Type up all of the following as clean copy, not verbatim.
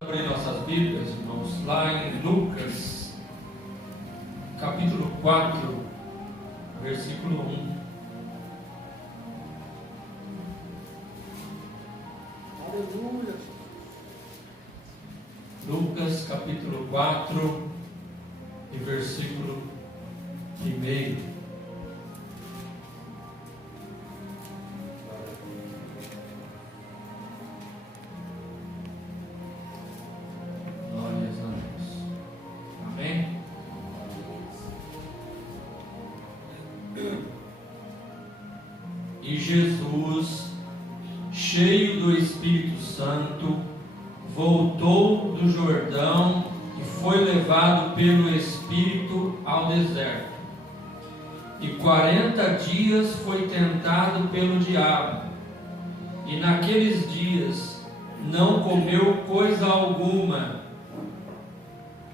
Abrir nossas Bíblias, irmãos, lá em Lucas, capítulo 4, versículo 1. Aleluia. Lucas, capítulo 4, e versículo 1. Glórias a Deus. Amém? E Jesus, cheio do Espírito Santo, voltou do Jordão e foi levado pelo Espírito ao deserto. E 40 dias foi tentado pelo diabo, e naqueles dias não comeu coisa alguma,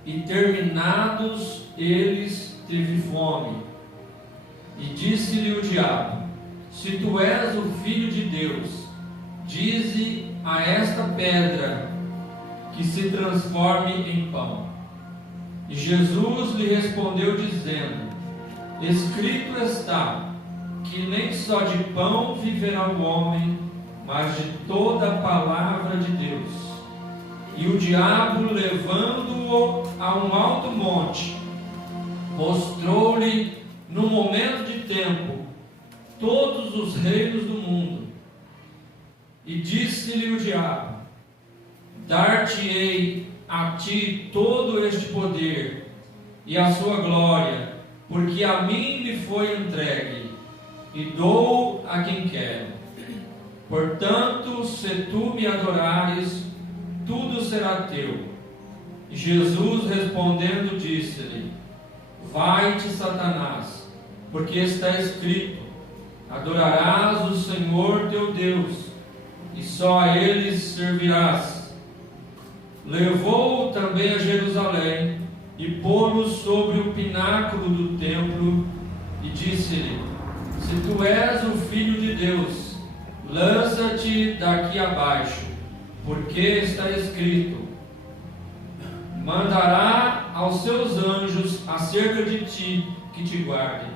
e terminados eles teve fome. E disse-lhe o diabo: se tu és o Filho de Deus, dize a esta pedra que se transforme em pão. E Jesus lhe respondeu dizendo: escrito está, que nem só de pão viverá o homem, mas de toda a palavra de Deus. E o diabo, levando-o a um alto monte, mostrou-lhe, num momento de tempo, todos os reinos do mundo. E disse-lhe o diabo: dar-te-ei a ti todo este poder e a sua glória, porque a mim me foi entregue, e dou a quem quero. Portanto, se tu me adorares, tudo será teu. E Jesus respondendo disse-lhe: vai-te, Satanás, porque está escrito: adorarás o Senhor teu Deus, e só a Ele servirás. Levou-o também a Jerusalém, e pô-lo sobre o pináculo do templo, e disse-lhe: se tu és o Filho de Deus, lança-te daqui abaixo, porque está escrito: mandará aos seus anjos acerca de ti que te guardem,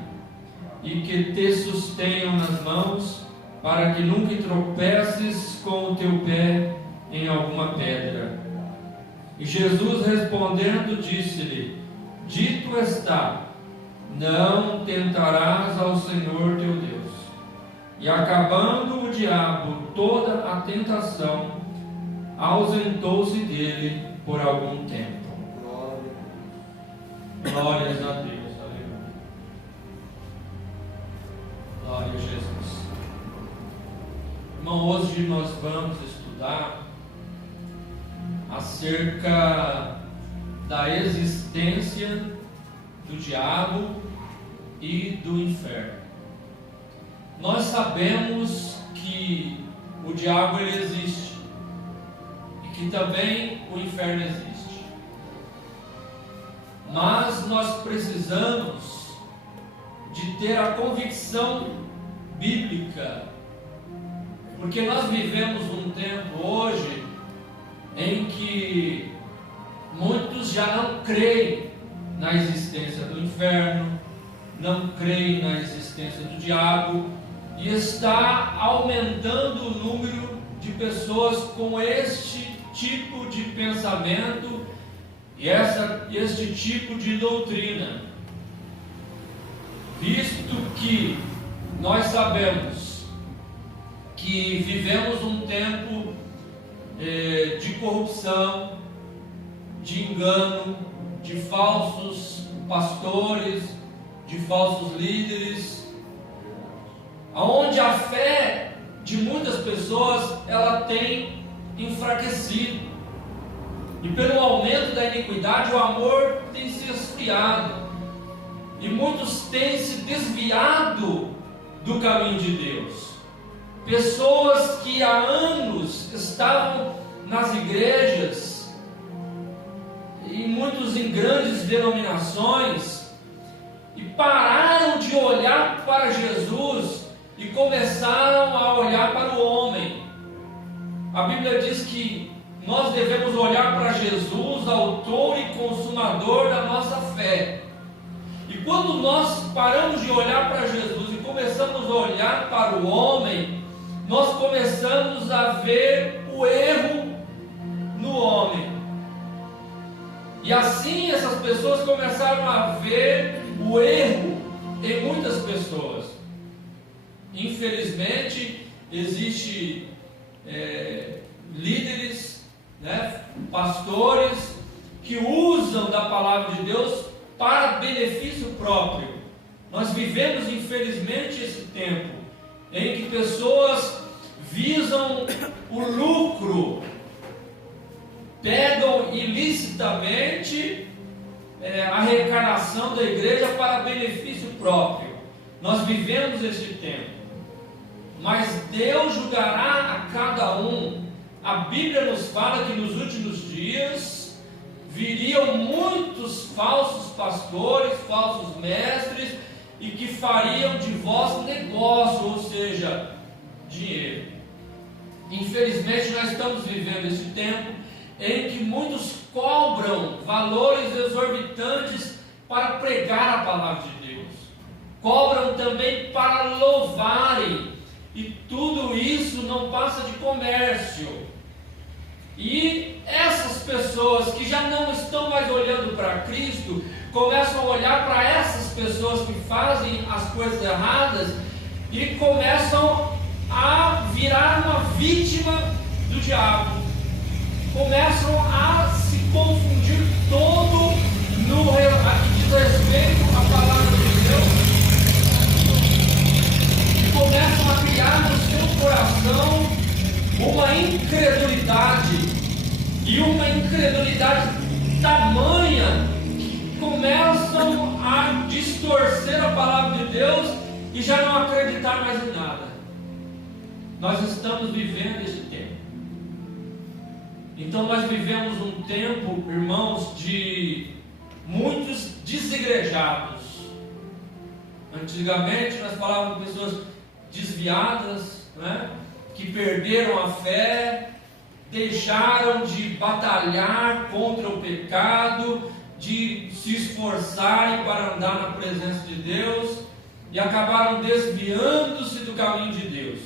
e que te sustenham nas mãos, para que nunca tropeces com o teu pé em alguma pedra. E Jesus respondendo disse-lhe: dito está, não tentarás ao Senhor teu Deus. E acabando o diabo toda a tentação, ausentou-se dele por algum tempo. Glórias a Deus. Aleluia. Glória a Jesus. Irmão, hoje nós vamos estudar acerca da existência do diabo e do inferno. Nós sabemos que o diabo ele existe e que também o inferno existe. Mas nós precisamos de ter a convicção bíblica, porque nós vivemos um tempo hoje em que muitos já não creem na existência do inferno, não creem na existência do diabo, e está aumentando o número de pessoas com este tipo de pensamento e este tipo de doutrina, visto que nós sabemos que vivemos um tempo de corrupção, de engano, de falsos pastores, de falsos líderes, onde a fé de muitas pessoas ela tem enfraquecido, e pelo aumento da iniquidade o amor tem se esfriado, e muitos têm se desviado do caminho de Deus. Pessoas que há anos estavam nas igrejas, e muitos em grandes denominações, e pararam de olhar para Jesus e começaram a olhar para o homem. A Bíblia diz que nós devemos olhar para Jesus, autor e consumador da nossa fé. E quando nós paramos de olhar para Jesus e começamos a olhar para o homem, nós começamos a ver o erro no homem. E assim essas pessoas começaram a ver o erro em muitas pessoas. Infelizmente, existem líderes, pastores, que usam da palavra de Deus para benefício próprio. Nós vivemos, infelizmente, esse tempo em que pessoas visam o lucro, pegam ilicitamente a arrecadação da igreja para benefício próprio. Nós vivemos este tempo, mas Deus julgará a cada um. A Bíblia nos fala que nos últimos dias viriam muitos falsos pastores, falsos mestres, e que fariam de vós negócio, ou seja, dinheiro. Infelizmente nós estamos vivendo esse tempo em que muitos cobram valores exorbitantes para pregar a palavra de Deus, cobram também para louvarem, e tudo isso não passa de comércio. E essas pessoas que já não estão mais olhando para Cristo, começam a olhar para essas pessoas que fazem as coisas erradas e começam a virar uma vítima do diabo. Começam a se confundir todo no que diz respeito à palavra de Deus, e começam a criar no seu coração uma incredulidade, e uma incredulidade tamanha que começam a distorcer a palavra de Deus e já não acreditar mais em nada. Nós estamos vivendo esse tempo. Então nós vivemos um tempo, irmãos, de muitos desigrejados. Antigamente nós falávamos de pessoas desviadas, que perderam a fé, deixaram de batalhar contra o pecado, de se esforçarem para andar na presença de Deus, e acabaram desviando-se do caminho de Deus.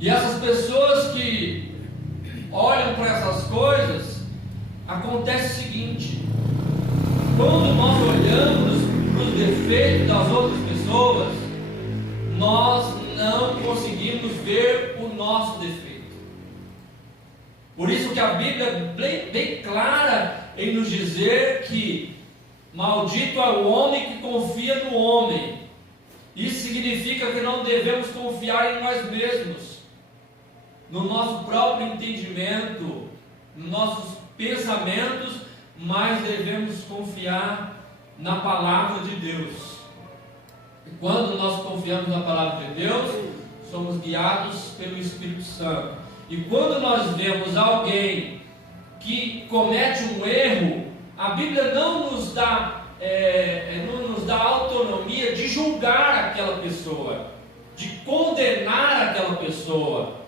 E essas pessoas que olham para essas coisas, acontece o seguinte: quando nós olhamos para os defeitos das outras pessoas, nós não conseguimos ver o nosso defeito. Por isso que a Bíblia é bem clara em nos dizer que maldito é o homem que confia no homem. Isso significa que não devemos confiar em nós mesmos, no nosso próprio entendimento, nos nossos pensamentos, mas devemos confiar na palavra de Deus. E quando nós confiamos na palavra de Deus, somos guiados pelo Espírito Santo. E quando nós vemos alguém que comete um erro, a Bíblia não nos dá autonomia de julgar aquela pessoa, de condenar aquela pessoa,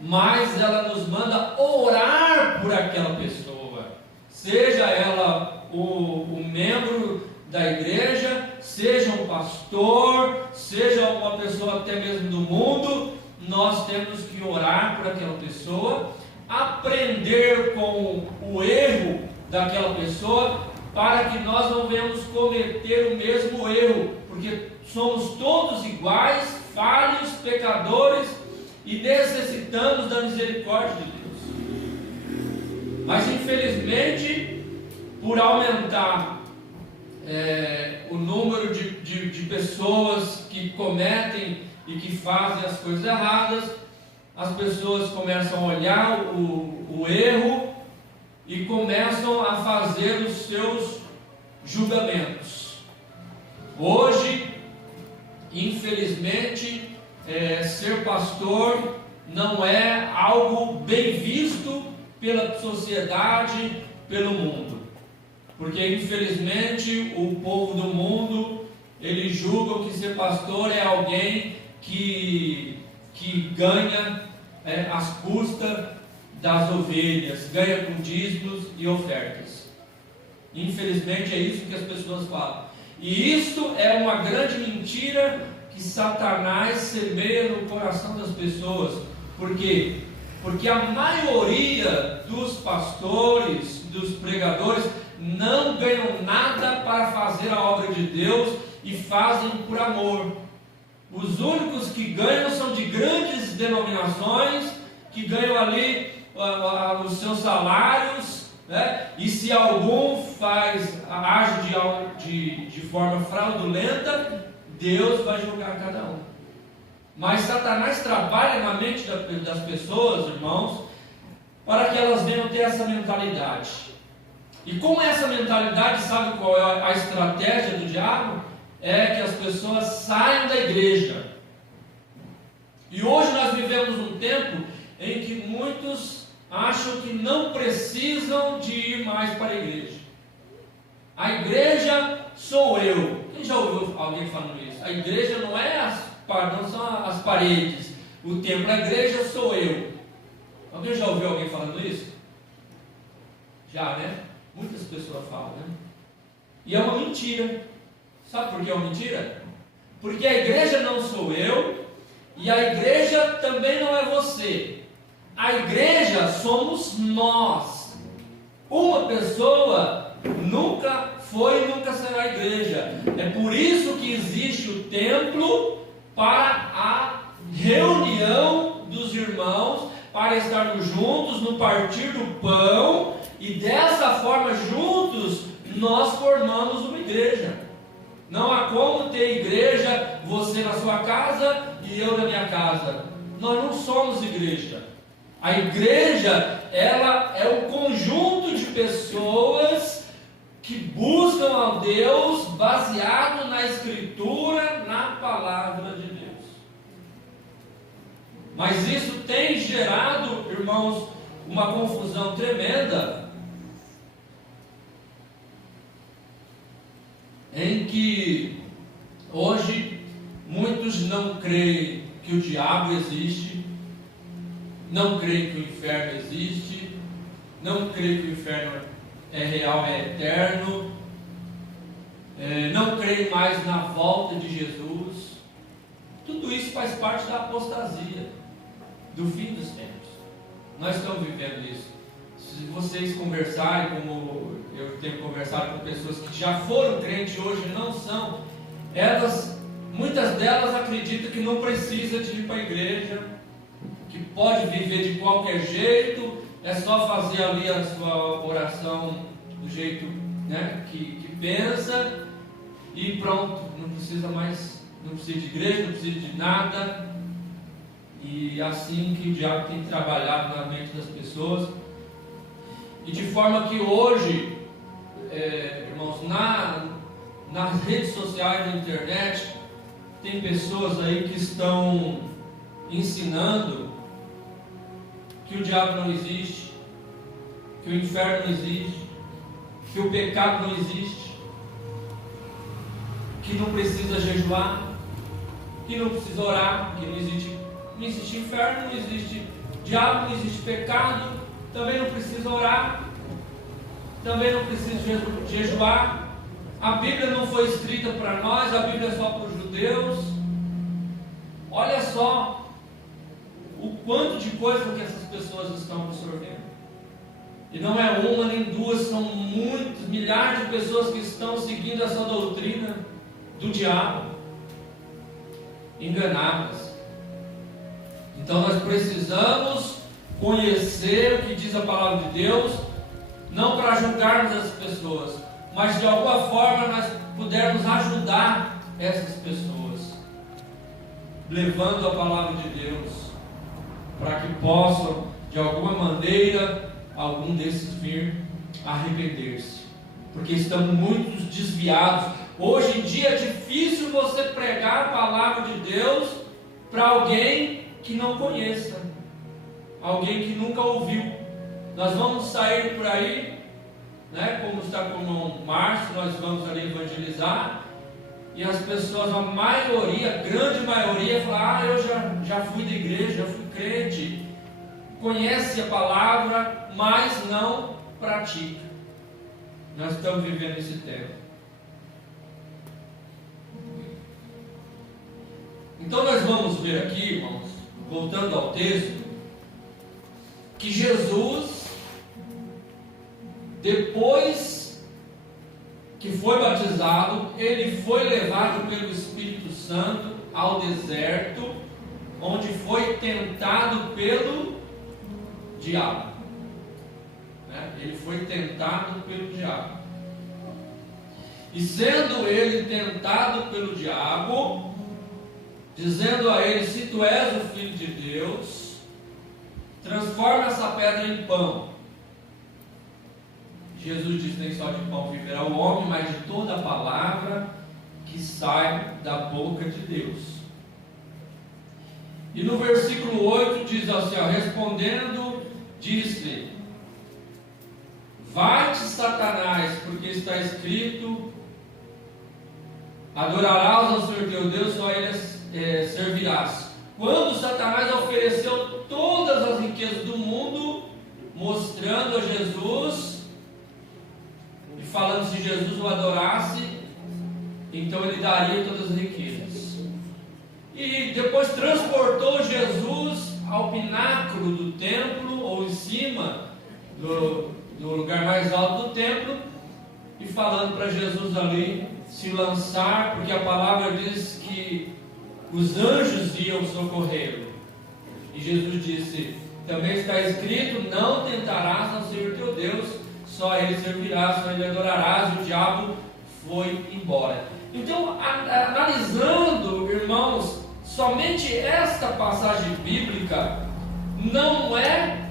mas ela nos manda orar por aquela pessoa, seja ela o membro da igreja, seja um pastor, seja uma pessoa até mesmo do mundo. Nós temos que orar por aquela pessoa, aprender com o erro daquela pessoa, para que nós não venhamos cometer o mesmo erro, porque somos todos iguais, falhos, pecadores, e necessitamos da misericórdia de Deus. Mas infelizmente, por aumentar o número de pessoas que cometem e que fazem as coisas erradas, as pessoas começam a olhar o erro e começam a fazer os seus julgamentos. Hoje, infelizmente, ser pastor não é algo bem visto pela sociedade, pelo mundo, porque infelizmente o povo do mundo eles julgam que ser pastor é alguém que ganha às custas das ovelhas, ganha com dízimos e ofertas. Infelizmente é isso que as pessoas falam. E isso é uma grande mentira que Satanás semeia no coração das pessoas. Por quê? Porque a maioria dos pastores, dos pregadores, não ganham nada para fazer a obra de Deus e fazem por amor. Os únicos que ganham são de grandes denominações, que ganham ali os seus salários, né? E se algum age de forma fraudulenta, Deus vai julgar cada um. Mas Satanás trabalha na mente das pessoas, irmãos, para que elas venham ter essa mentalidade. E com essa mentalidade, sabe qual é a estratégia do diabo? É que as pessoas saiam da igreja. E hoje nós vivemos um tempo em que muitos acham que não precisam de ir mais para a igreja. A igreja sou eu. Quem já ouviu alguém falando isso? A igreja não são as paredes, o templo, a igreja sou eu. Alguém já ouviu alguém falando isso? Já, né? Muitas pessoas falam, né? E é uma mentira. Sabe por que é uma mentira? Porque a igreja não sou eu, e a igreja também não é você. A igreja somos nós. Uma pessoa nunca foi e nunca será igreja. É por isso que existe o templo, para a reunião dos irmãos, para estarmos juntos no partir do pão, e dessa forma juntos nós formamos uma igreja. Não há como ter igreja, você na sua casa e eu na minha casa. Nós não somos igreja. A igreja, ela é um conjunto de pessoas que buscam a Deus baseado na Escritura, na Palavra de Deus. Mas isso tem gerado, irmãos, uma confusão tremenda, em que hoje muitos não creem que o diabo existe, não creem que o inferno existe, não creem que o inferno é real, é eterno, não creem mais na volta de Jesus. Tudo isso faz parte da apostasia, do fim dos tempos. Nós estamos vivendo isso. Se vocês conversarem, como eu tenho conversado com pessoas que já foram crentes e hoje não são, muitas delas acreditam que não precisa de ir para a igreja, que pode viver de qualquer jeito, é só fazer ali a sua oração do jeito, né, que pensa, e pronto, não precisa de igreja, não precisa de nada. E assim que o diabo tem trabalhado na mente das pessoas, e de forma que hoje, irmãos, nas redes sociais, na internet, tem pessoas aí que estão ensinando que o diabo não existe, que o inferno não existe, que o pecado não existe, que não precisa jejuar, que não precisa orar, que não existe inferno, não existe diabo, não existe pecado, também não precisa orar, também não precisa jejuar. A Bíblia não foi escrita para nós, a Bíblia é só para os judeus. Olha só o quanto de coisa que essas pessoas estão absorvendo. E não é uma nem duas, são muitos, milhares de pessoas que estão seguindo essa doutrina do diabo, enganadas. Então nós precisamos conhecer o que diz a palavra de Deus, não para julgarmos as pessoas, mas de alguma forma nós pudermos ajudar essas pessoas, levando a palavra de Deus, para que possam, de alguma maneira, algum desses vir arrepender-se, porque estamos muito desviados. Hoje em dia é difícil você pregar a palavra de Deus para alguém que não conheça, alguém que nunca ouviu. Nós vamos sair por aí, né, como está com o irmão Márcio, nós vamos ali evangelizar, E as pessoas, a maioria, a grande maioria, fala: eu já fui da igreja, já fui crente, conhece a palavra, mas não pratica. Nós estamos vivendo esse tempo. Então nós vamos ver aqui, irmãos, voltando ao texto, que Jesus, depois que foi batizado, ele foi levado pelo Espírito Santo ao deserto, onde foi tentado pelo diabo. Ele foi tentado pelo diabo. E sendo ele tentado pelo diabo, dizendo a ele: se tu és o Filho de Deus, transforma essa pedra em pão. Jesus disse: nem só de pão viverá o homem, mas de toda a palavra que sai da boca de Deus. E no versículo 8 diz assim: respondendo, disse: vai-te, Satanás, porque está escrito: adorarás ao Senhor teu Deus, só ele servirás. Quando Satanás ofereceu todas as riquezas do mundo, mostrando a Jesus e falando se Jesus o adorasse, então ele daria todas as riquezas. E depois transportou Jesus ao pináculo do templo, ou em cima do lugar mais alto do templo, e falando para Jesus ali se lançar, porque a palavra diz que os anjos iam socorrê-lo. E Jesus disse: também está escrito: não tentarás ao Senhor teu Deus, só a ele servirás, só ele adorarás. E o diabo foi embora. Então, analisando, irmãos, somente esta passagem bíblica, não é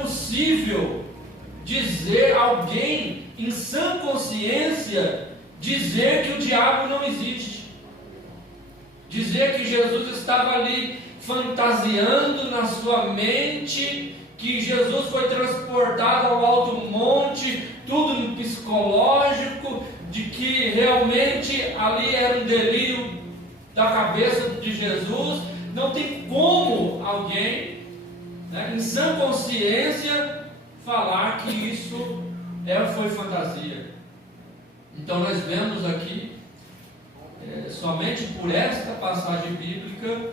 possível dizer, alguém em sã consciência dizer que o diabo não existe, dizer que Jesus estava ali fantasiando na sua mente, que Jesus foi transportado ao alto monte, tudo no psicológico, de que realmente ali era um delírio da cabeça de Jesus. Não tem como alguém, em sã consciência, falar que isso foi fantasia. Então nós vemos aqui, somente por esta passagem bíblica,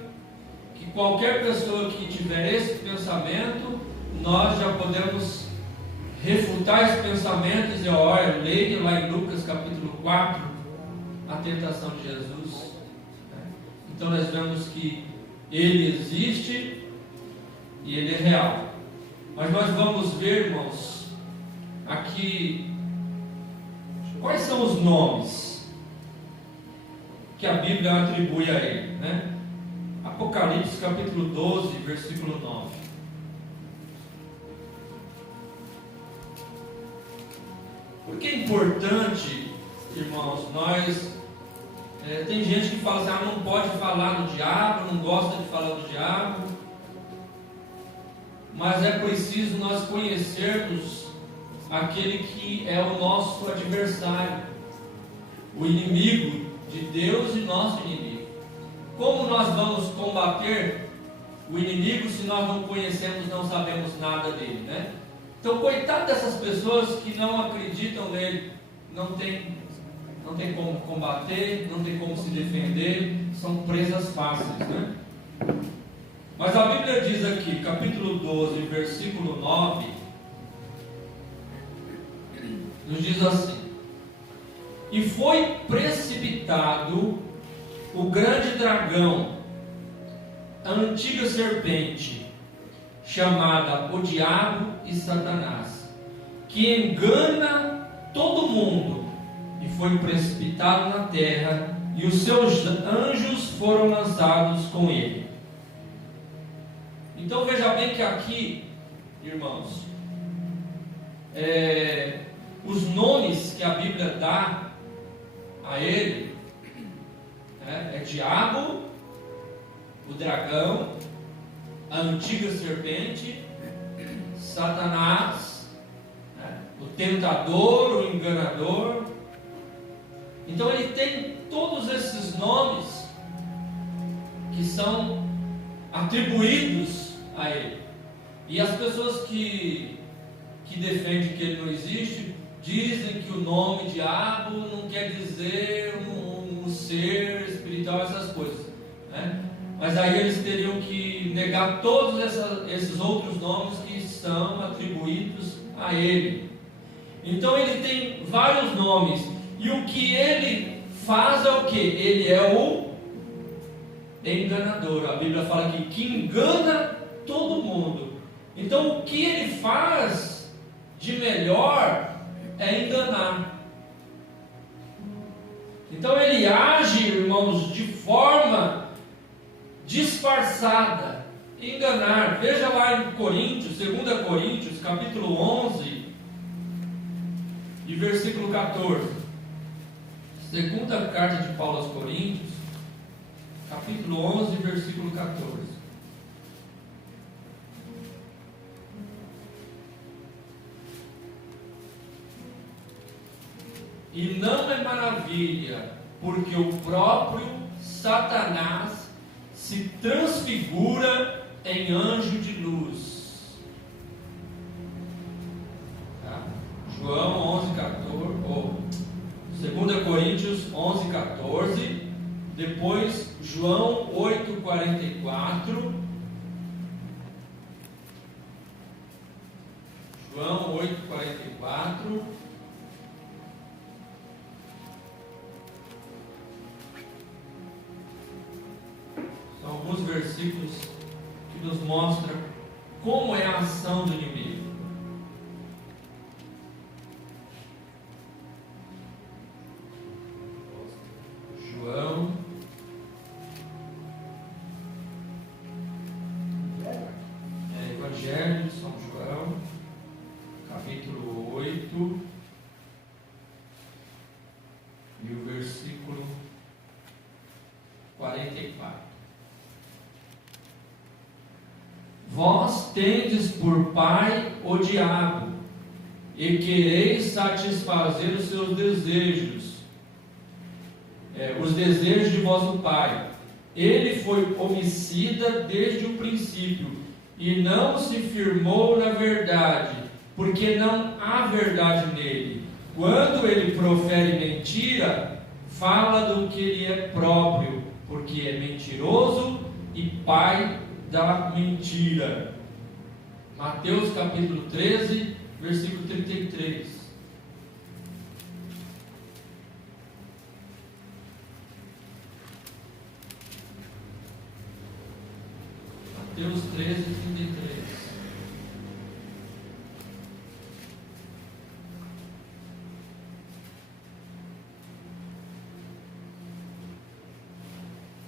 que qualquer pessoa que tiver esse pensamento, nós já podemos refutar esse pensamento e dizer: olha, leia lá em Lucas capítulo 4, a tentação de Jesus. Então nós vemos que ele existe e ele é real. Mas nós vamos ver, irmãos, aqui quais são os nomes que a Bíblia atribui a ele, Apocalipse capítulo 12, versículo 9. Porque é importante, irmãos, tem gente que fala assim: não pode falar do diabo, não gosta de falar do diabo. Mas é preciso nós conhecermos aquele que é o nosso adversário, o inimigo de Deus e nosso inimigo. Como nós vamos combater o inimigo se nós não conhecemos, não sabemos nada dele, Então, coitado dessas pessoas que não acreditam nele, não tem como combater, não tem como se defender, são presas fáceis, Mas a Bíblia diz aqui, capítulo 12, versículo 9, nos diz assim: e foi precipitado o grande dragão, a antiga serpente, chamada o Diabo e Satanás, que engana todo mundo, e foi precipitado na terra, e os seus anjos foram lançados com ele. Então veja bem que aqui, irmãos, os nomes que a Bíblia dá a ele é diabo, o dragão, a antiga serpente, Satanás, o tentador, o enganador. Então ele tem todos esses nomes que são atribuídos a ele. E as pessoas que defendem que ele não existe, dizem que o nome diabo não quer dizer um ser espiritual, essas coisas, né? Mas aí eles teriam que negar todos esses outros nomes que são atribuídos a ele. Então ele tem vários nomes, e o que ele faz é o que? Ele é o enganador. A Bíblia fala aqui que engana todo mundo. Então o que ele faz de melhor é enganar. Então ele age, irmãos, de forma disfarçada, enganar. Veja lá em Coríntios, 2 Coríntios, capítulo 11 e versículo 14. Segunda carta de Paulo aos Coríntios, capítulo 11, versículo 14. E não é maravilha, porque o próprio Satanás se transfigura em anjo de luz. Tá? João 11, 14, 2 Coríntios 11, 14, depois João 8, 44, João 8, 44, são alguns versículos que nos mostram como é a ação do inimigo. João Evangelho de São João, capítulo 8 e o versículo 44. Vós tendes por pai o diabo, e quereis satisfazer os seus desejos, os desejos de vosso pai. Ele foi homicida desde o princípio, e não se firmou na verdade, porque não há verdade nele. Quando ele profere mentira, fala do que lhe é próprio, porque é mentiroso e pai da mentira. Mateus capítulo 13, versículo 33. Mateus 13, 33.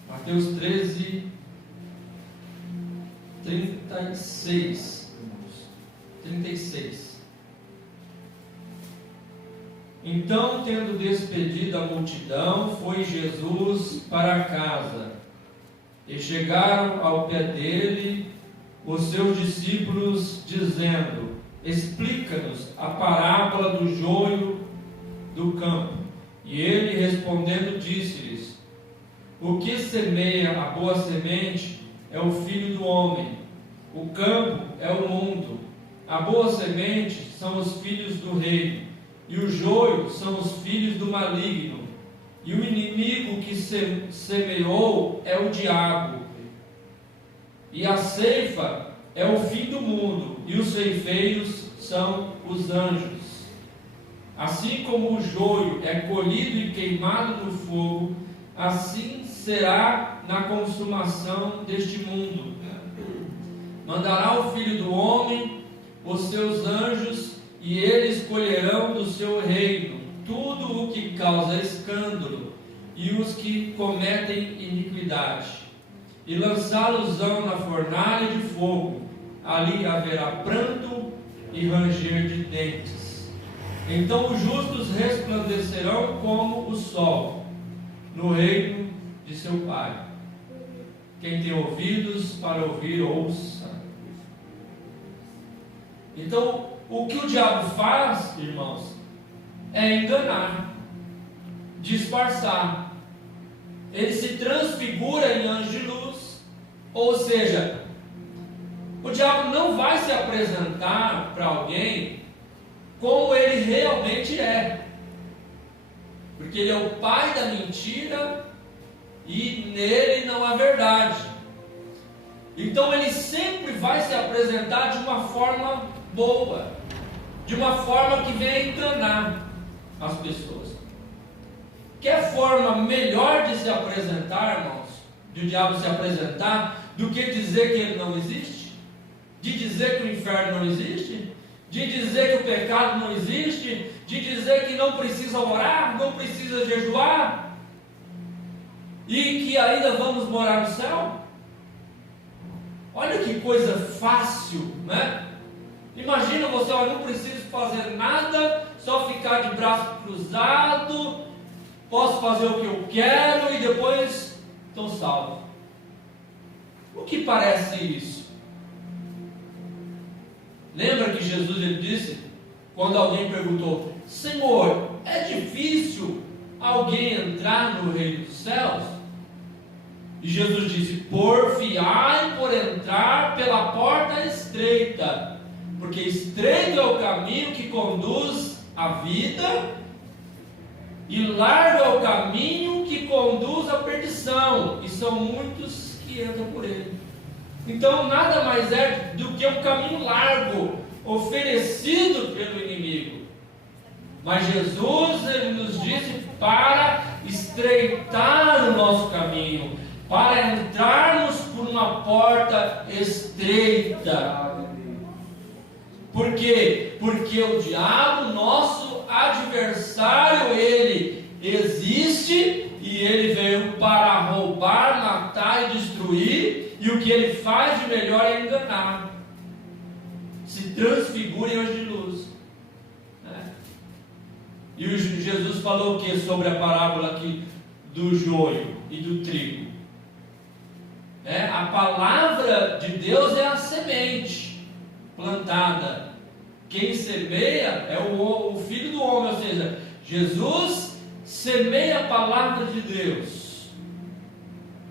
Mateus 13, 36. 36. Então, tendo despedido a multidão, foi Jesus para casa. E chegaram ao pé dele os seus discípulos, dizendo: explica-nos a parábola do joio do campo. E ele, respondendo, disse-lhes: o que semeia a boa semente é o Filho do homem. O campo é o mundo. A boa semente são os filhos do reino, e o joio são os filhos do maligno. E o inimigo que semeou é o diabo. E a ceifa é o fim do mundo, e os ceifeiros são os anjos. Assim como o joio é colhido e queimado no fogo, assim será na consumação deste mundo. Mandará o Filho do homem os seus anjos, e eles colherão do seu reino tudo o que causa escândalo e os que cometem iniquidade, e lançá-los-ão na fornalha de fogo. Ali haverá pranto e ranger de dentes. Então os justos resplandecerão como o sol no reino de seu Pai. Quem tem ouvidos para ouvir, ouça. Então, o que o diabo faz, irmãos, é enganar. disfarçar. Ele se transfigura em anjo de luz. Ou seja, o diabo não vai se apresentar para alguém como ele realmente é, porque ele é o pai da mentira e nele não há verdade. Então ele sempre vai se apresentar de uma forma boa, de uma forma que venha enganar as pessoas. Quer forma melhor de se apresentar, irmãos, de o diabo se apresentar, do que dizer que ele não existe? De dizer que o inferno não existe? De dizer que o pecado não existe? De dizer que não precisa orar, não precisa jejuar? E que ainda vamos morar no céu? Olha que coisa fácil, né? Imagina você, olha, não preciso fazer nada, só ficar de braço cruzado, posso fazer o que eu quero e depois estou salvo. O que parece isso? Lembra que Jesus ele disse, quando alguém perguntou: Senhor, é difícil alguém entrar no reino dos céus? E Jesus disse: porfiai por entrar pela porta estreita, porque estreito é o caminho que conduz à vida, e largo é o caminho que conduz à perdição, e são muitos que entram por ele. Então nada mais é do que um caminho largo oferecido pelo inimigo. Mas Jesus ele nos disse para estreitar o nosso caminho, para entrarmos por uma porta estreita. Por quê? Porque o diabo, nosso adversário, ele existe e ele veio para roubar, matar e destruir, e o que ele faz de melhor é enganar. Se transfigura em anjo de luz. E Jesus falou o que sobre a parábola aqui do joio e do trigo? A palavra de Deus é a semente plantada. Quem semeia é o Filho do Homem, ou seja, Jesus semeia a palavra de Deus.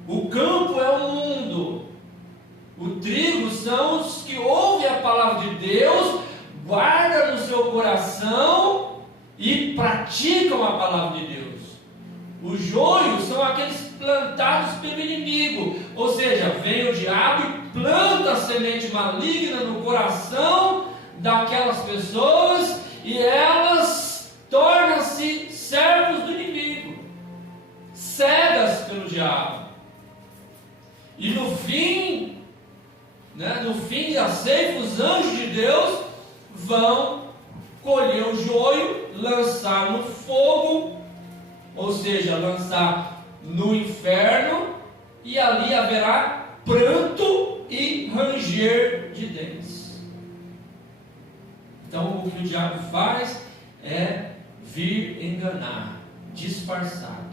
O campo é o mundo. O trigo são os que ouvem a palavra de Deus, guardam no seu coração e praticam a palavra de Deus. Os joios são aqueles plantados pelo inimigo, ou seja, vem o diabo e planta a semente maligna no coração daquelas pessoas e elas tornam-se servos do inimigo, cegas pelo diabo. E no fim da ceifa, os anjos de Deus vão colher o joio, lançar no fogo, ou seja, lançar no inferno, e ali haverá pranto e ranger de dentes. Então o que o diabo faz é vir enganar, disfarçado.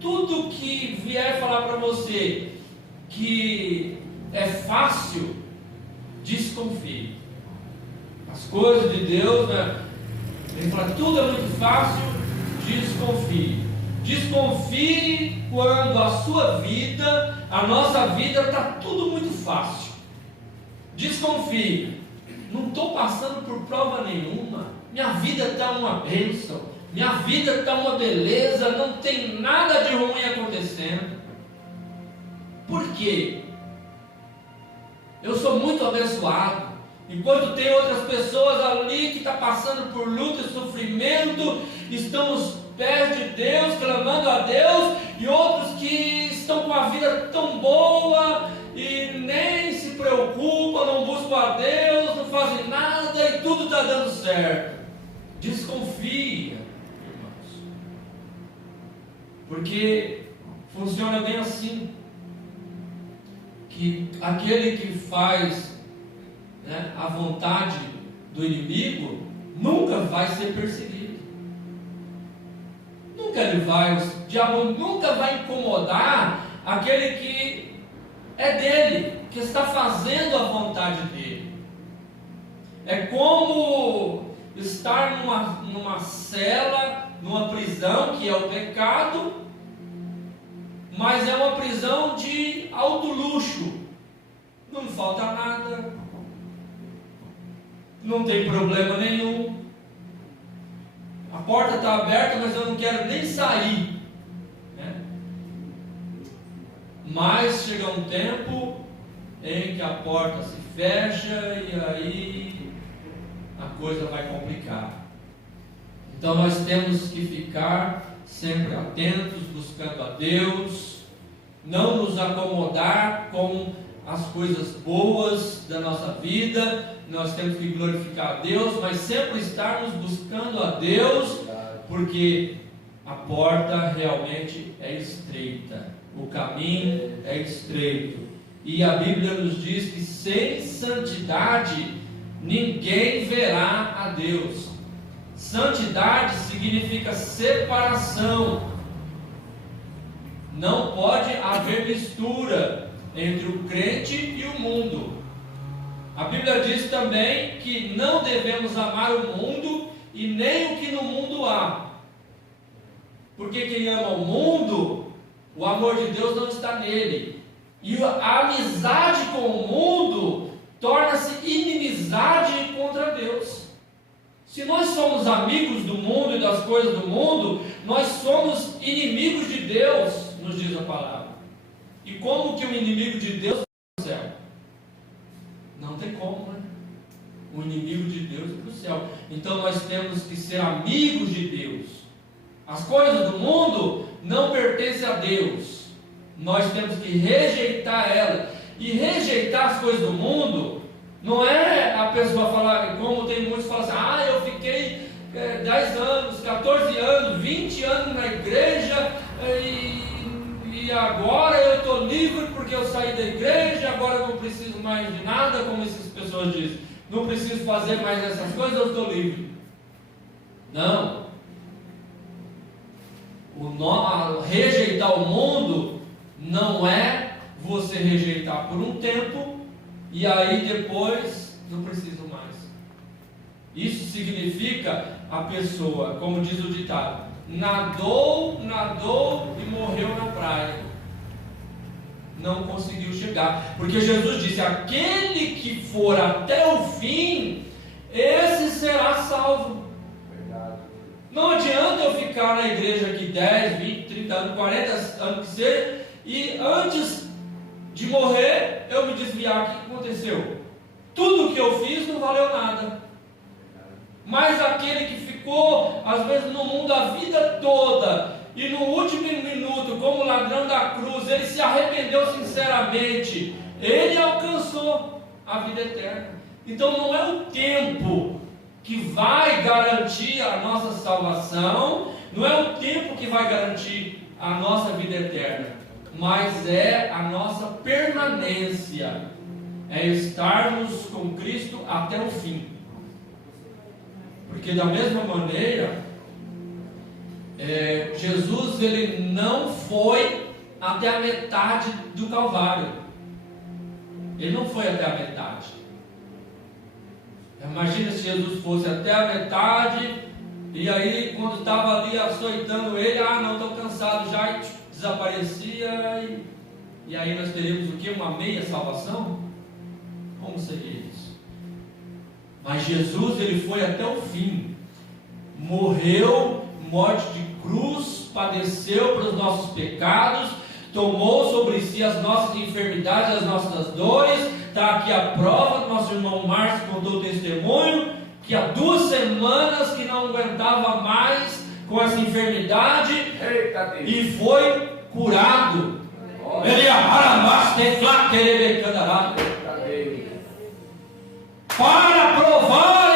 Tudo que vier falar para você que é fácil, desconfie. As coisas de Deus, ele fala, tudo é muito fácil, desconfie. Desconfie quando a sua vida, a nossa vida está tudo muito fácil. Desconfie. Não estou passando por prova nenhuma. Minha vida está uma bênção. Minha vida está uma beleza. Não tem nada de ruim acontecendo. Por quê? Eu sou muito abençoado. Enquanto tem outras pessoas ali que estão passando por luta e sofrimento, estão aos pés de Deus, clamando a Deus, e outros que estão com a vida tão boa e nem se preocupam, não buscam a Deus, não fazem nada e tudo está dando certo. Desconfia, irmãos, porque funciona bem assim, que aquele que faz a vontade do inimigo nunca vai ser perseguido. O diabo nunca vai incomodar aquele que é dele, que está fazendo a vontade dele. É como estar numa cela numa prisão que é o pecado, mas é uma prisão de alto luxo. Não me falta nada, não tem problema nenhum, a porta está aberta, mas eu não quero nem sair, né? Mas chega um tempo em que a porta se fecha e aí a coisa vai complicar. Então nós temos que ficar sempre atentos, buscando a Deus, não nos acomodar com as coisas boas da nossa vida. Nós temos que glorificar a Deus, mas sempre estarmos buscando a Deus, porque a porta realmente é estreita, o caminho é estreito, e a Bíblia nos diz que sem santidade ninguém verá a Deus. Santidade significa separação. Não pode haver mistura entre o crente e o mundo. A Bíblia diz também que não devemos amar o mundo e nem o que no mundo há. Porque quem ama o mundo, o amor de Deus não está nele. E a amizade com o mundo torna-se inimizade contra Deus. Se nós somos amigos do mundo e das coisas do mundo, nós somos inimigos de Deus, nos diz a palavra. E como que o inimigo de Deus vai para o céu? Não tem como, né? O inimigo de Deus é para o céu. Então nós temos que ser amigos de Deus. As coisas do mundo não pertencem a Deus. Nós temos que rejeitar elas. E rejeitar as coisas do mundo não é a pessoa falar, como tem muitos que falam assim, eu fiquei 10 anos, 14 anos, 20 anos na igreja e agora eu estou livre porque eu saí da igreja, agora eu não preciso mais de nada, como essas pessoas dizem, não preciso fazer mais essas coisas, eu estou livre. Não. Rejeitar o mundo não é você rejeitar por um tempo e aí depois não preciso mais. Isso significa a pessoa, como diz o ditado, nadou e morreu na praia, não conseguiu chegar, porque Jesus disse, aquele que for até o fim, esse será salvo. Não adianta eu ficar na igreja aqui 10, 20, 30 anos, 40 anos que seja, e antes de morrer eu me desviar. O que aconteceu? Tudo que eu fiz não valeu nada. Mas aquele que ficou às vezes no mundo a vida toda e no último minuto, como ladrão da cruz, ele se arrependeu sinceramente, ele alcançou a vida eterna. Então não é o tempo que vai garantir a nossa salvação, não é o tempo que vai garantir a nossa vida eterna, mas é a nossa permanência, é estarmos com Cristo até o fim. Porque da mesma maneira, Jesus ele não foi até a metade do Calvário, ele não foi até a metade. Imagina se Jesus fosse até a metade, e aí quando estava ali açoitando ele, não estou cansado já, e desaparecia, e aí nós teríamos o que? Uma meia salvação? Como seria isso? Mas Jesus ele foi até o fim, morreu, morte de cruz, padeceu pelos nossos pecados, tomou sobre si as nossas enfermidades, as nossas dores. Está aqui a prova, nosso irmão Márcio contou o testemunho, que há 2 semanas que não aguentava mais com essa enfermidade, e foi curado. Ele para provar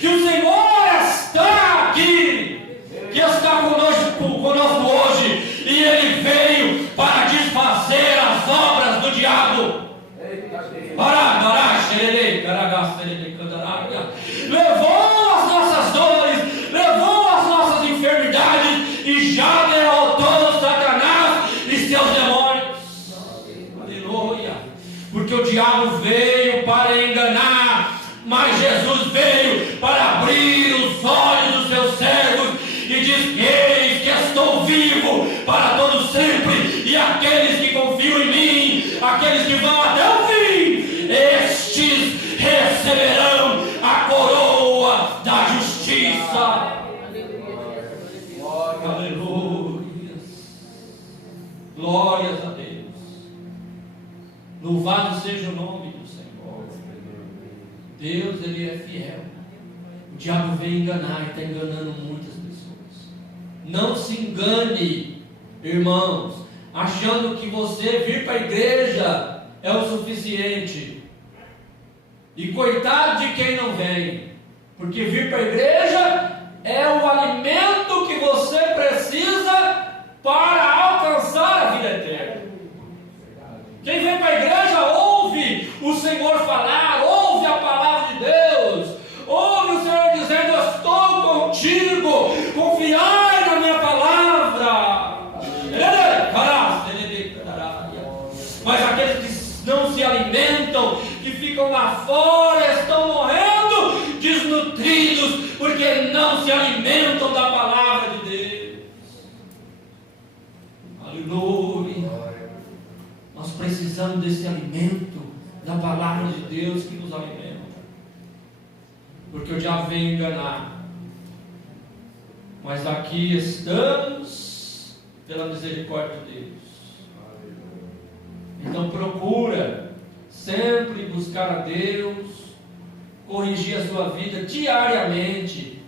que o Senhor está aqui, que está conosco hoje, e Ele veio para desfazer as obras do diabo. Levou as nossas dores, levou as nossas enfermidades e já derrotou Satanás e seus demônios. Aleluia! Porque o diabo veio para enganar, mas Jesus veio para abrir vivo para todo sempre, e aqueles que confiam em mim, aqueles que vão até o fim, estes receberão a coroa da justiça. Aleluia. Glórias a Deus. Louvado seja o nome do Senhor. Deus, Ele é fiel. O diabo vem enganar e está enganando muitas pessoas. Não se engane, irmãos, achando que você vir para a igreja é o suficiente. E coitado de quem não vem, porque vir para a igreja é o alimento que você precisa para alcançar a vida eterna. Quem vem para a igreja ouve o Senhor falar, ouve a palavra de Deus, ouve o Senhor dizendo: eu estou contigo, confiai na minha palavra. Mas aqueles que não se alimentam, que ficam lá fora, estão morrendo desnutridos, porque não se alimentam da palavra de Deus. Aleluia. Nós precisamos desse alimento da palavra de Deus que nos alimenta, porque o diabo vem enganar. Mas aqui estamos pela misericórdia de Deus. Então procura sempre buscar a Deus, corrigir a sua vida diariamente.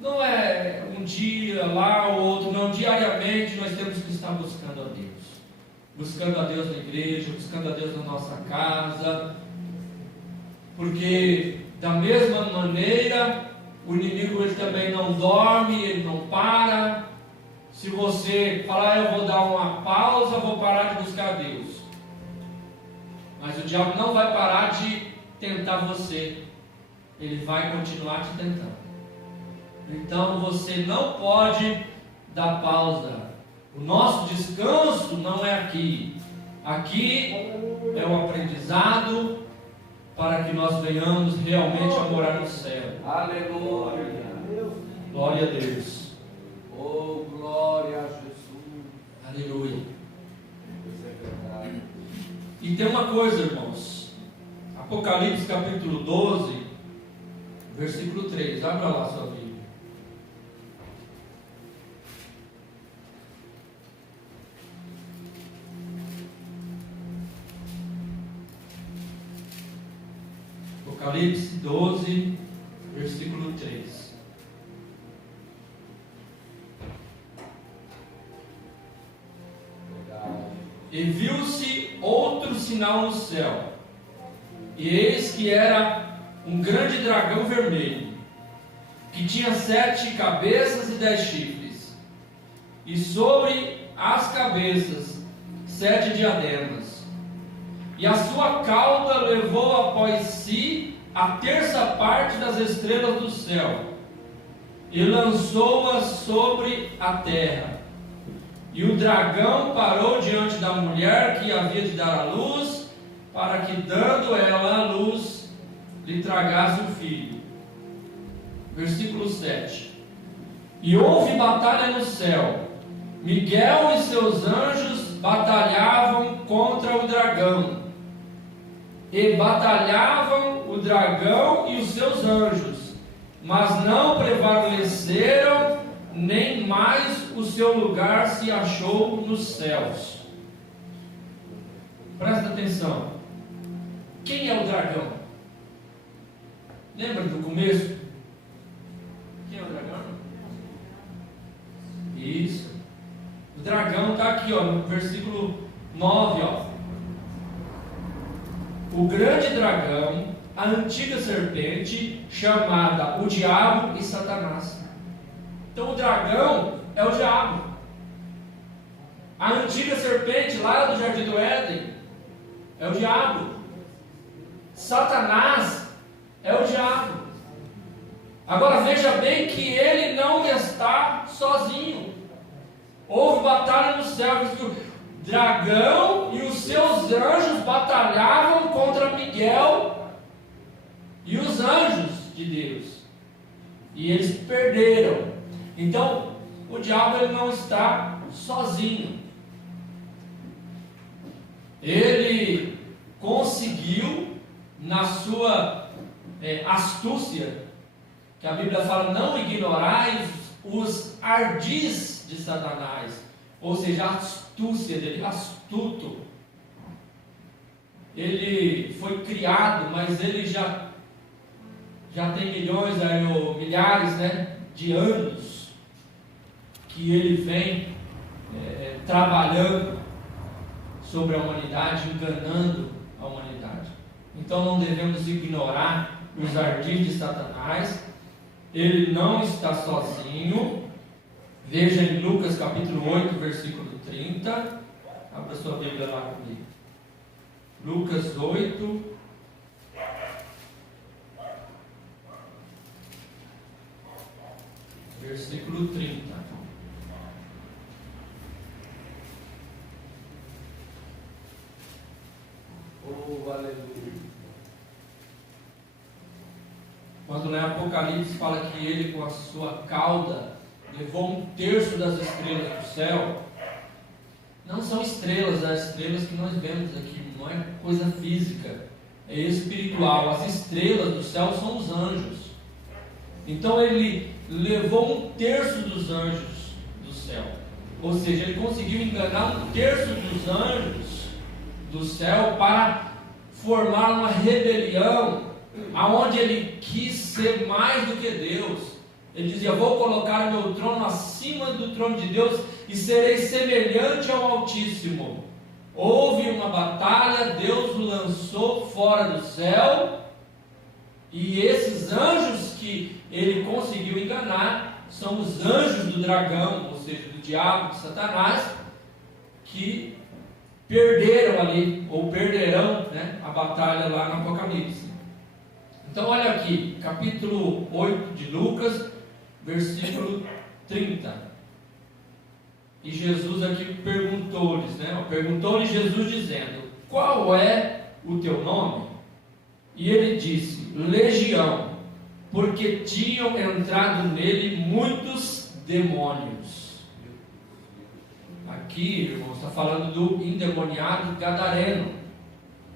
Não é um dia lá ou outro, não. Diariamente nós temos que estar buscando a Deus. Buscando a Deus na igreja, buscando a Deus na nossa casa. Porque da mesma maneira, o inimigo ele também não dorme, ele não para. Se você falar: eu vou dar uma pausa, vou parar de buscar a Deus, mas o diabo não vai parar de tentar você. Ele vai continuar te tentando. Então você não pode dar pausa. O nosso descanso não é aqui. Aqui é o aprendizado para que nós venhamos realmente a morar no céu. Aleluia. Glória a Deus. Oh, glória a Jesus. Aleluia. Isso é verdade. E tem uma coisa, irmãos. Apocalipse capítulo 12, versículo 3. Abra lá sua Bíblia. Apocalipse 12, versículo 3. E viu-se outro sinal no céu, e eis que era um grande dragão vermelho, que tinha 7 cabeças e 10 chifres, e sobre as cabeças 7 diademas, e a sua cauda levou após si a terça parte das estrelas do céu, e lançou-as sobre a terra. E o dragão parou diante da mulher que havia de dar à luz, para que, dando ela a luz, lhe tragasse o filho. Versículo 7. E houve batalha no céu. Miguel e seus anjos batalhavam contra o dragão. E batalhavam o dragão e os seus anjos, mas não prevaleceram, nem mais o seu lugar se achou nos céus. Presta atenção. Quem é o dragão? Lembra do começo? Quem é o dragão? Isso. O dragão está aqui, ó, no versículo 9, ó. O grande dragão, a antiga serpente, chamada o diabo e Satanás. Então o dragão é o diabo. A antiga serpente lá do Jardim do Éden é o diabo. Satanás é o diabo. Agora veja bem que ele não está sozinho. Houve batalha no céu. O dragão e os seus anjos batalhavam contra Miguel e os anjos de Deus. E eles perderam. Então, o diabo ele não está sozinho. Ele conseguiu, na sua astúcia, que a Bíblia fala, não ignorais os ardis de Satanás, ou seja, a astúcia dele, astuto. Ele foi criado, mas ele já tem milhões, ou milhares, né, de anos que ele vem trabalhando sobre a humanidade, enganando a humanidade. Então não devemos ignorar os ardis de Satanás. Ele não está sozinho. Veja em Lucas capítulo 8, versículo 30. Abra sua Bíblia lá comigo. Lucas 8, versículo 30. Oh, aleluia. Quando no Apocalipse fala que ele com a sua cauda levou 1/3 das estrelas do céu, não são estrelas, as estrelas que nós vemos aqui, não é coisa física, é espiritual. As estrelas do céu são os anjos. Então ele levou 1/3 dos anjos do céu, ou seja, ele conseguiu enganar 1/3 dos anjos do céu para formar uma rebelião, aonde ele quis ser mais do que Deus. Ele dizia: vou colocar o meu trono acima do trono de Deus e serei semelhante ao Altíssimo. Houve uma batalha, Deus o lançou fora do céu, e esses anjos que ele conseguiu enganar são os anjos do dragão, ou seja, do diabo, de Satanás, que perderam ali, ou perderão, né, a batalha lá no Apocalipse. Então olha aqui, capítulo 8 de Lucas, versículo 30. E Jesus aqui perguntou-lhes, né? Perguntou-lhe Jesus dizendo: qual é o teu nome? E ele disse: Legião, porque tinham entrado nele muitos demônios. Aqui, irmãos, está falando do endemoniado gadareno.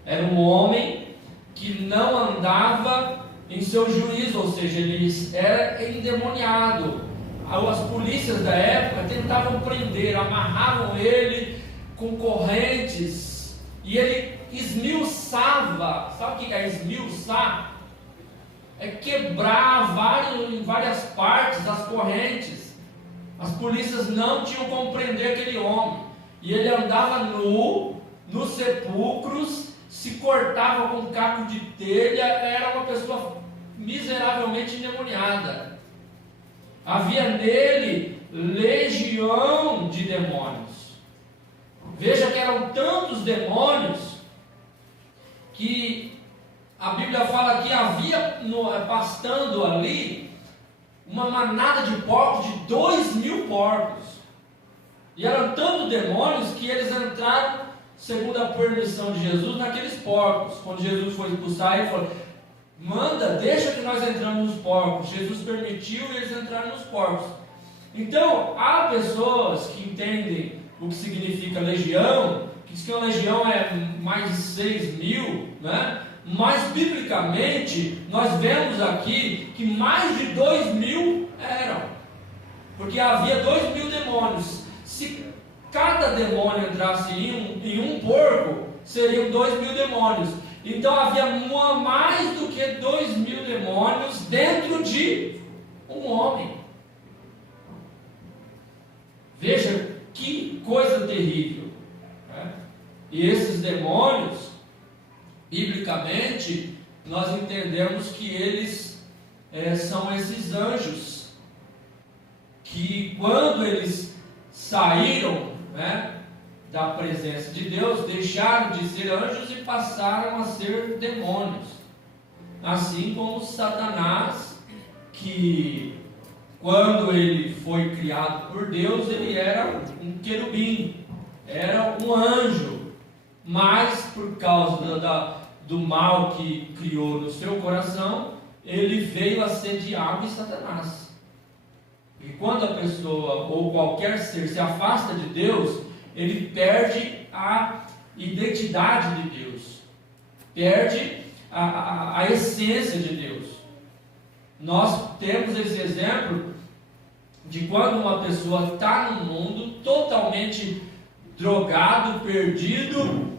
Era um homem que não andava em seu juízo, ou seja, ele era endemoniado. As polícias da época tentavam prender, amarravam ele com correntes, e ele esmiuçava. Sabe o que é esmiuçar? É quebrar em várias partes as correntes. As polícias não tinham como prender aquele homem, e ele andava nu, nos sepulcros, se cortava com um caco de telha, era uma pessoa miseravelmente endemoniada. Havia nele legião de demônios. Veja que eram tantos demônios que a Bíblia fala que havia pastando ali uma manada de porcos, de 2.000 porcos. E eram tantos demônios que eles entraram, segundo a permissão de Jesus, naqueles porcos. Quando Jesus foi expulsar, ele falou: manda, deixa que nós entramos nos porcos. Jesus permitiu e eles entraram nos porcos. Então, há pessoas que entendem o que significa legião, que diz que uma legião é mais de 6.000, né? Mas, biblicamente, nós vemos aqui que mais de 2.000 eram, porque havia 2.000 demônios. Se cada demônio entrasse em um porco, seriam 2.000 demônios. Então havia mais do que 2.000 demônios dentro de um homem. Veja que coisa terrível, né? E esses demônios, biblicamente, nós entendemos que eles são esses anjos, que quando eles saíram, né, da presença de Deus, deixaram de ser anjos e passaram a ser demônios. Assim como Satanás, que quando ele foi criado por Deus, ele era um querubim, era um anjo, mas por causa do mal que criou no seu coração, ele veio a ser diabo e Satanás. E quando a pessoa ou qualquer ser se afasta de Deus, ele perde a identidade de Deus, perde a essência de Deus. Nós temos esse exemplo de quando uma pessoa está no mundo totalmente drogado, perdido,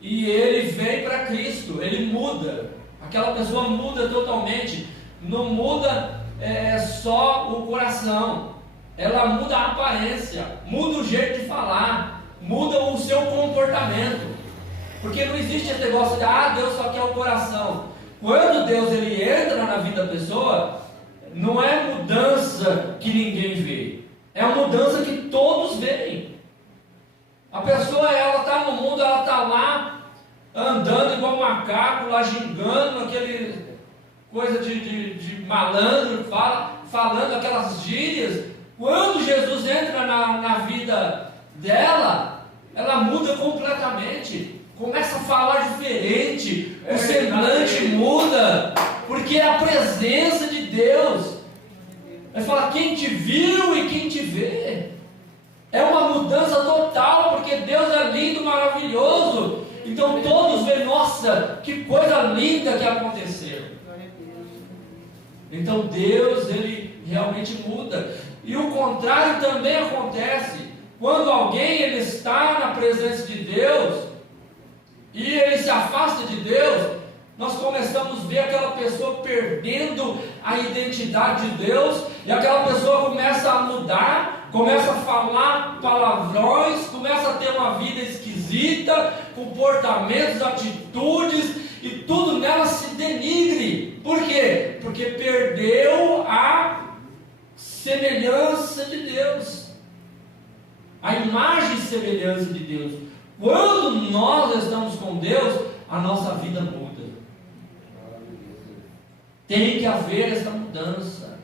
e ele vem para Cristo, ele muda. Aquela pessoa muda totalmente. Não muda só o coração, ela muda a aparência, muda o jeito de falar, muda o seu comportamento. Porque não existe esse negócio de Deus só quer o coração. Quando Deus ele entra na vida da pessoa, não é mudança que ninguém vê, é uma mudança que todos veem. A pessoa, ela está no mundo, ela está lá andando igual um macaco, lá gingando, aquele coisa de malandro, falando aquelas gírias. Quando Jesus entra na vida dela, ela muda completamente, começa a falar diferente, o semblante muda, porque é a presença de Deus. Vai falar quem te viu e quem te vê. É uma mudança total, porque Deus é lindo, maravilhoso. Então todos veem, nossa, que coisa linda que aconteceu. Então Deus, ele realmente muda. E o contrário também acontece. Quando alguém ele está na presença de Deus e ele se afasta de Deus, nós começamos a ver aquela pessoa perdendo a identidade de Deus, e aquela pessoa começa a mudar, começa a falar palavrões, começa a ter uma vida esquisita, comportamentos, atitudes, e tudo nela se denigre. Por quê? Porque perdeu a semelhança de Deus, a imagem e semelhança de Deus. Quando nós estamos com Deus, a nossa vida muda. Tem que haver essa mudança.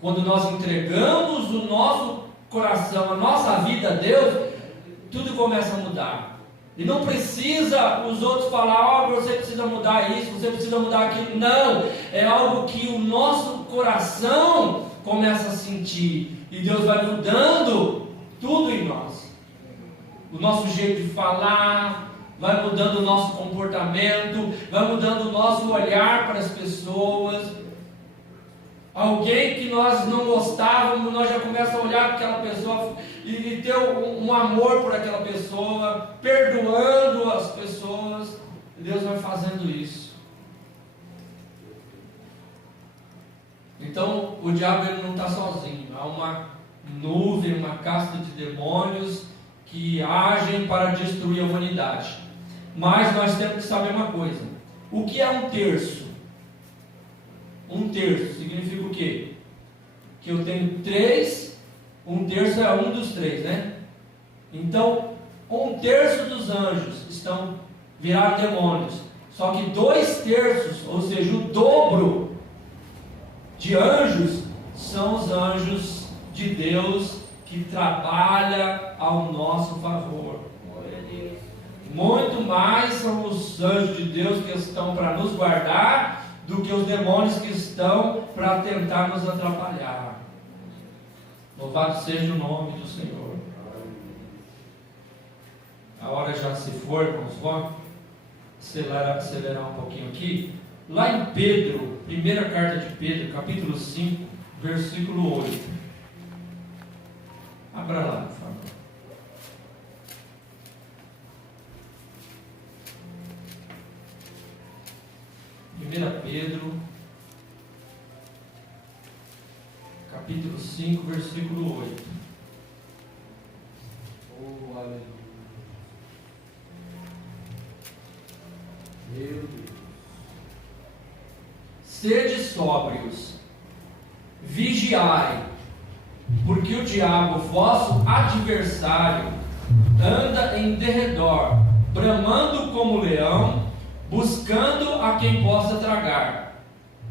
Quando nós entregamos o nosso coração, a nossa vida a Deus, tudo começa a mudar. E não precisa os outros falar, você precisa mudar isso, você precisa mudar aquilo. Não, é algo que o nosso coração começa a sentir. E Deus vai mudando tudo em nós. O nosso jeito de falar, vai mudando o nosso comportamento, vai mudando o nosso olhar para as pessoas. Alguém que nós não gostávamos, nós já começamos a olhar para aquela pessoa e ter um amor por aquela pessoa, perdoando as pessoas. Deus vai fazendo isso. Então o diabo ele não está sozinho. Há uma nuvem, uma casta de demônios que agem para destruir a humanidade. Mas nós temos que saber uma coisa: o que é um terço? Um terço significa o quê? Que eu tenho três, um terço é um dos três, né? Então, um terço dos anjos estão virados demônios. Só que 2/3, ou seja, o dobro de anjos, são os anjos de Deus que trabalham ao nosso favor. Muito mais são os anjos de Deus que estão para nos guardar do que os demônios que estão para tentar nos atrapalhar. Louvado seja o nome do Senhor. A hora já se foi, irmãos. Vamos acelerar um pouquinho aqui. Lá em Pedro, primeira carta de Pedro, capítulo 5, versículo 8. Abra lá, por favor. Primeira Pedro, capítulo 5, versículo 8. Oh, aleluia. Meu Deus. Sede sóbrios, vigiai, porque o diabo, vosso adversário, anda em derredor, bramando como leão, buscando a quem possa tragar,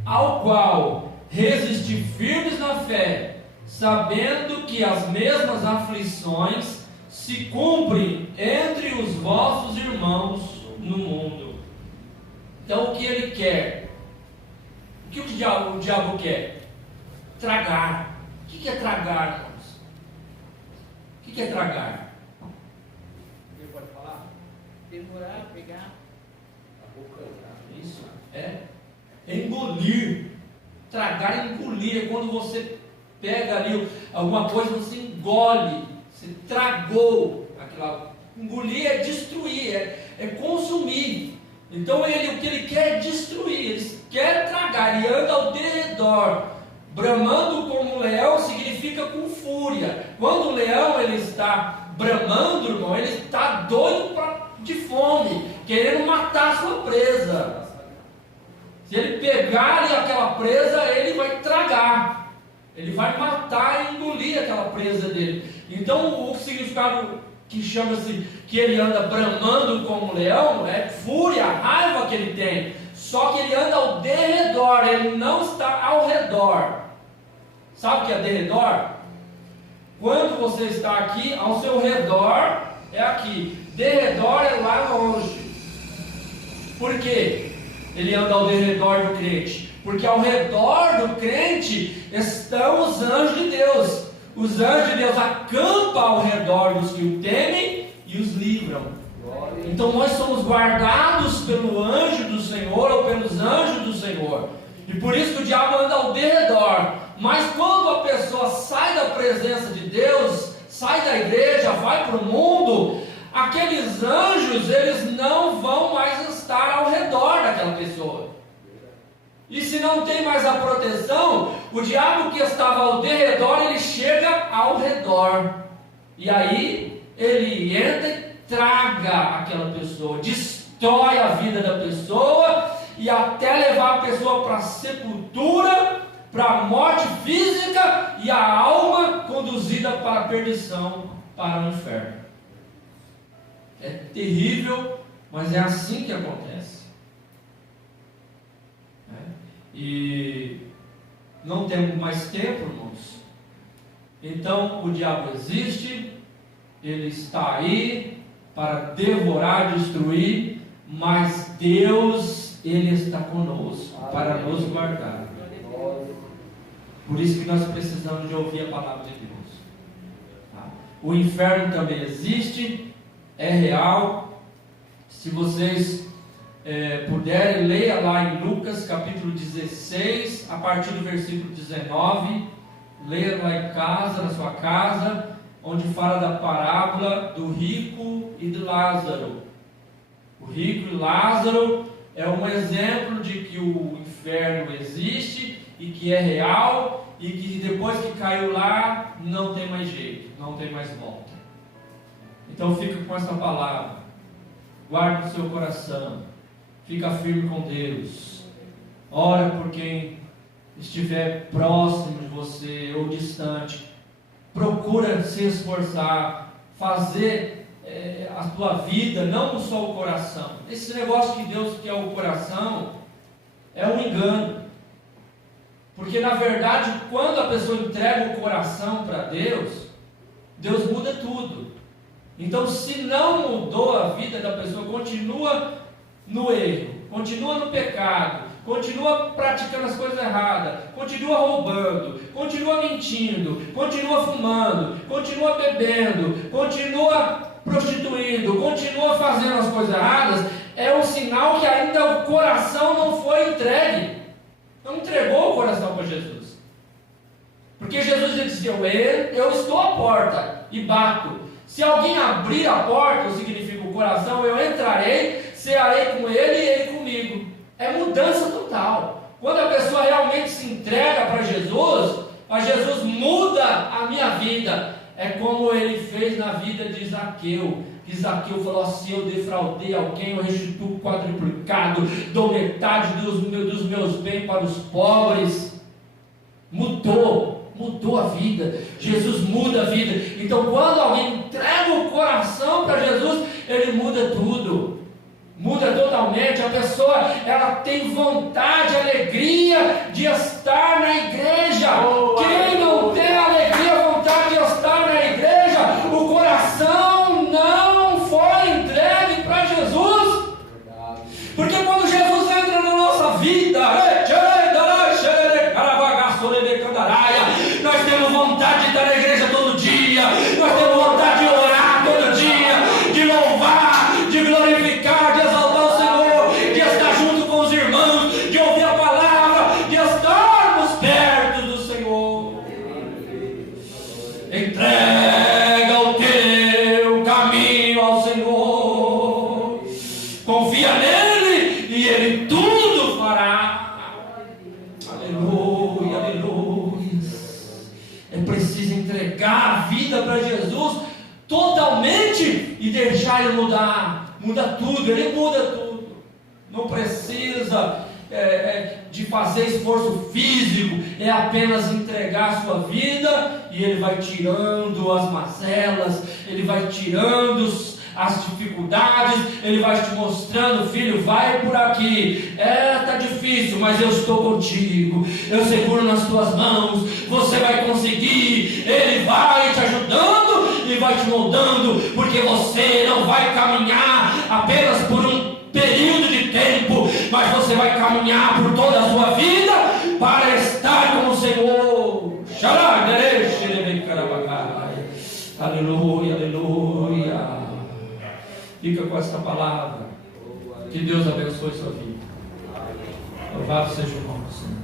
ao qual resistir firmes na fé, sabendo que as mesmas aflições se cumprem entre os vossos irmãos no mundo. Então o que ele quer? O que o diabo quer? Tragar, O que é tragar, irmãos? O que é tragar? Você pode falar? Devorar, pegar. Isso é engolir. Tragar é engolir. É quando você pega ali alguma coisa, você engole. Você tragou aquela. Engolir é destruir, é consumir. Então o que ele quer é destruir, ele quer tragar, ele anda ao derredor, bramando como um leão significa com fúria. Quando o leão ele está bramando, irmão, ele está doido de fome, querendo matar a sua presa. Se ele pegar aquela presa, ele vai tragar, ele vai matar e engolir aquela presa dele. Então o significado que chama-se que ele anda bramando como um leão, é fúria, a raiva que ele tem. Só que ele anda ao derredor, ele não está ao redor. Sabe o que é derredor? Quando você está aqui, ao seu redor é aqui. Derredor é lá longe. Por quê? Ele anda ao derredor do crente. Porque ao redor do crente estão os anjos de Deus. Os anjos de Deus acampam ao redor dos que o temem e os livram. Então nós somos guardados pelo anjo do Senhor ou pelos anjos do Senhor. E por isso que o diabo anda ao derredor. Mas quando a pessoa sai da presença de Deus, sai da igreja, vai para o mundo, aqueles anjos, eles não vão mais estar ao redor daquela pessoa. E se não tem mais a proteção, o diabo que estava ao derredor, ele chega ao redor. E aí, ele entra e traga aquela pessoa, destrói a vida da pessoa, e até levar a pessoa para a sepultura, para a morte física, e a alma conduzida para a perdição, para o inferno. É terrível, mas é assim que acontece. E não temos mais tempo, irmãos. Então o diabo existe, ele está aí para devorar, destruir, mas Deus, ele está conosco para nos guardar. Por isso que nós precisamos de ouvir a palavra de Deus. O inferno também existe, é real. Se vocês puderem, leia lá em Lucas capítulo 16, a partir do versículo 19, leia lá em casa, na sua casa, onde fala da parábola do rico e de Lázaro. O rico e Lázaro é um exemplo de que o inferno existe e que é real, e que depois que caiu lá, não tem mais jeito, não tem mais volta. Então fica com essa palavra, guarde no seu coração. Fica firme com Deus. Ora por quem estiver próximo de você ou distante. Procura se esforçar, fazer a tua vida, não só o coração. Esse negócio que Deus quer o coração é um engano. Porque na verdade, quando a pessoa entrega o coração para Deus, Deus muda tudo. Então, se não mudou a vida da pessoa, continua no erro, continua no pecado, continua praticando as coisas erradas, continua roubando, continua mentindo, continua fumando, continua bebendo, continua prostituindo, continua fazendo as coisas erradas, é um sinal que ainda o coração não foi entregue, não entregou o coração para Jesus. Porque Jesus disse: eu estou à porta e bato. Se alguém abrir a porta, o significa o coração, eu entrarei, cearei com ele e ele comigo. É mudança total. Quando a pessoa realmente se entrega para Jesus, a Jesus muda a minha vida. É como ele fez na vida de Zaqueu. Que Zaqueu falou assim: eu defraudei alguém, eu restituo quadruplicado, dou metade dos meus bens para os pobres. Mudou a vida. Jesus muda a vida. Então quando alguém entrega o coração para Jesus, ele muda tudo, muda totalmente. A pessoa, ela tem vontade, alegria de estar na igreja. Quem não tem alegria, vontade de estar na igreja, o coração não foi entregue para Jesus. Porque quando Jesus entra na nossa vida, nós temos vontade e deixar Ele mudar. Muda tudo, Ele muda tudo. Não precisa de fazer esforço físico, é apenas entregar a sua vida e Ele vai tirando as mazelas, Ele vai tirando as dificuldades, Ele vai te mostrando, filho, vai por aqui, está difícil, mas eu estou contigo, eu seguro nas tuas mãos, você vai conseguir, Ele vai te ajudando e vai te moldando, porque você não vai caminhar apenas por um período de tempo, mas você vai caminhar por toda a sua vida para estar com o Senhor. Aleluia, aleluia. Fica com esta palavra. Que Deus abençoe sua vida. Louvado seja o nome do Senhor.